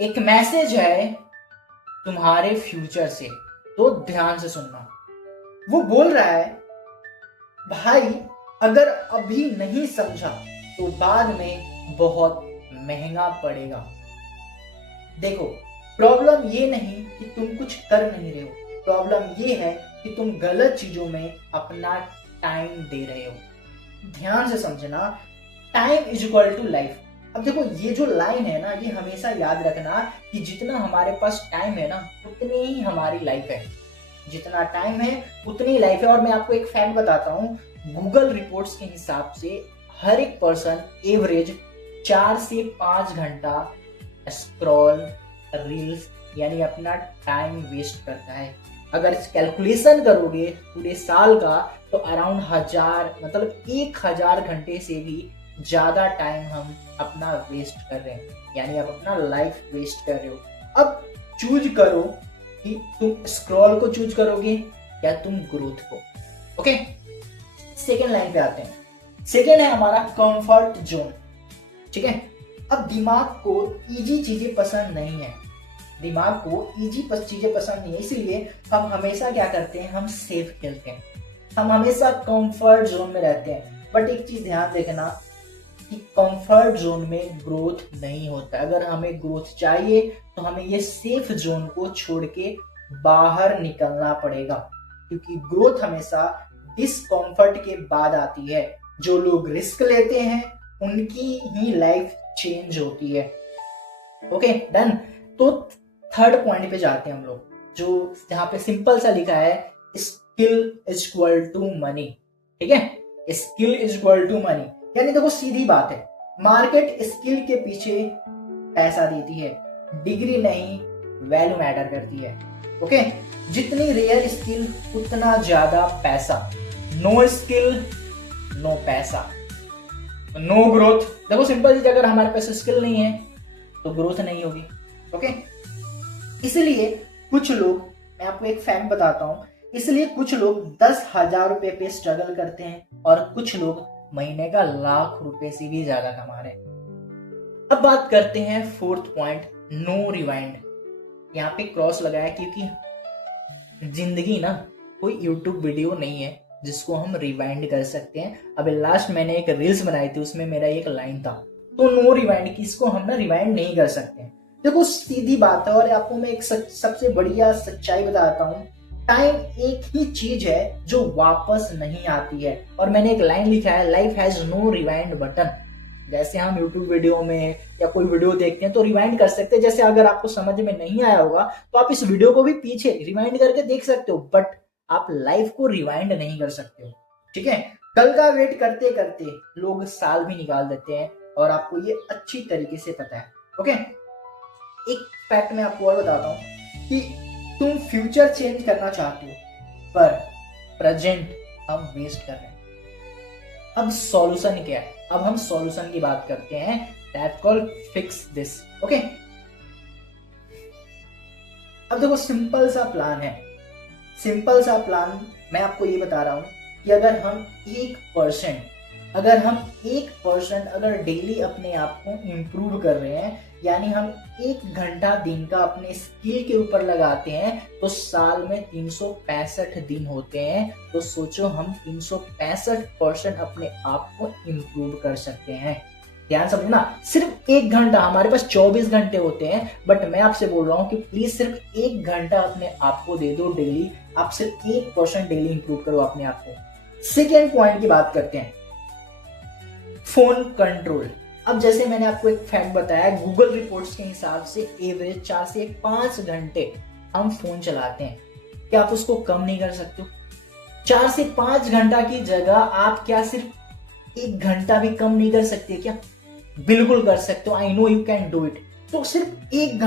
एक मैसेज है तुम्हारे फ्यूचर से, तो ध्यान से सुनना। वो बोल रहा है, भाई अगर अभी नहीं समझा तो बाद में बहुत महंगा पड़ेगा। देखो, प्रॉब्लम ये नहीं कि तुम कुछ कर नहीं रहे हो, प्रॉब्लम ये है कि तुम गलत चीजों में अपना टाइम दे रहे हो। ध्यान से समझना, time is equal to life. अब देखो, ये जो लाइन है ना, ये हमेशा याद रखना कि जितना हमारे पास टाइम है ना, उतनी ही हमारी लाइफ है। जितना टाइम है उतनी लाइफ है। और मैं आपको एक फैक्ट बताता हूँ, गूगल रिपोर्ट्स के हिसाब से हर एक पर्सन एवरेज 4 से 5 घंटा स्क्रॉल रील्स यानी अपना टाइम वेस्ट करता है। अगर कैलकुलेशन करोगे पूरे साल का तो अराउंड 1000 मतलब 1000 घंटे से भी ज्यादा टाइम हम अपना वेस्ट कर रहे हैं, यानी आप अपना लाइफ वेस्ट कर रहे हो। अब चूज करो कि तुम स्क्रॉल को चूज करोगे या तुम ग्रोथ को। ओके, सेकेंड लाइन पे आते हैं। सेकेंड है हमारा कंफर्ट जोन। ठीक है, अब दिमाग को इजी चीजें पसंद नहीं है, दिमाग को इजी चीजें पसंद नहीं है, इसीलिए हम हमेशा क्या करते हैं, हम सेफ खेलते हैं, हम हमेशा कंफर्ट जोन में रहते हैं। बट एक चीज ध्यान देखना कि कंफर्ट जोन में ग्रोथ नहीं होता। अगर हमें ग्रोथ चाहिए तो हमें ये सेफ जोन को छोड़ के बाहर निकलना पड़ेगा, क्योंकि ग्रोथ हमेशा डिस्कंफर्ट के बाद आती है। जो लोग रिस्क लेते हैं उनकी ही लाइफ चेंज होती है। Okay done. तो थर्ड पॉइंट पे जाते हैं हम लोग, जो जहां पे सिंपल सा लिखा है, skill is equal to money. ठीक है, skill is equal to money, यानी देखो सीधी बात है, मार्केट स्किल के पीछे पैसा देती है, डिग्री नहीं वैल्यू मैटर करती है। ओके, जितनी रेयर स्किल उतना ज्यादा पैसा। नो स्किल नो पैसा, नो ग्रोथ। देखो सिंपल चीज, अगर हमारे पास स्किल नहीं है तो ग्रोथ नहीं होगी। ओके, इसलिए कुछ लोग, मैं आपको एक फैक्ट बताता हूं, इसलिए कुछ लोग 10,000 रुपए पे स्ट्रगल करते हैं और कुछ लोग महीने का लाख रुपए से भी ज्यादा कमा रहे हैं। अब बात करते हैं फोर्थ पॉइंट, नो रिवाइंड। यहाँ पे क्रॉस लगाया क्योंकि जिंदगी ना कोई यूट्यूब वीडियो नहीं है जिसको हम रिवाइंड कर सकते हैं। अभी लास्ट मैंने एक रील्स बनाई थी, उसमें मेरा एक लाइन था, तो नो रिवाइंड की, इसको हम ना रिवाइंड नहीं कर सकते। देखो सीधी बात है, और आपको मैं एक सबसे बढ़िया सच्चाई बताता हूँ, टाइम एक ही चीज है जो वापस नहीं आती है। और मैंने एक लाइन लिखा है, life has no rewind button. जैसे हम यूट्यूब वीडियो में या कोई वीडियो देखते हैं तो रिवाइंड कर सकते हैं। जैसे अगर आपको समझ में नहीं आया होगा तो आप इस वीडियो को भी पीछे रिवाइंड करके देख सकते हो, बट आप लाइफ को रिवाइंड नहीं कर सकते हो। ठीक है, कल का वेट करते करते लोग साल भी निकाल देते हैं, और आपको ये अच्छी तरीके से पता है। ओके, एक फैक्ट मैं आपको और बताता हूँ कि तुम फ्यूचर चेंज करना चाहते हो पर प्रेजेंट हम वेस्ट कर रहे हैं। अब सॉल्यूशन क्या है? अब हम सॉल्यूशन की बात करते हैं, that called fix this. Okay, अब देखो सिंपल सा प्लान है, सिंपल सा प्लान मैं आपको ये बता रहा हूं कि अगर हम 1% अगर डेली अपने आप को इम्प्रूव कर रहे हैं, यानी हम 1 घंटा दिन का अपने स्किल के ऊपर लगाते हैं, तो साल में 365 दिन होते हैं। तो सोचो हम 365% अपने आप को इम्प्रूव कर सकते हैं। ध्यान समझना, सिर्फ 1 घंटा, हमारे पास 24 घंटे होते हैं, बट मैं आपसे बोल रहा हूं कि प्लीज सिर्फ 1 घंटा अपने आप को दे दो डेली। आप सिर्फ 1% डेली इंप्रूव करो अपने आप को। सेकेंड पॉइंट की बात करते हैं, फोन कंट्रोल। अब जैसे मैंने आपको एक फैक्ट बताया, गूगल रिपोर्ट्स के हिसाब से एवरेज 4 से 5 घंटे हम फोन चलाते हैं। क्या आप उसको कम नहीं कर सकते? 4 से 5 घंटा की जगह आप क्या सिर्फ 1 घंटा भी कम नहीं कर सकते क्या? बिल्कुल कर सकते हो, I know you can do it. तो सिर्फ 1 घंटा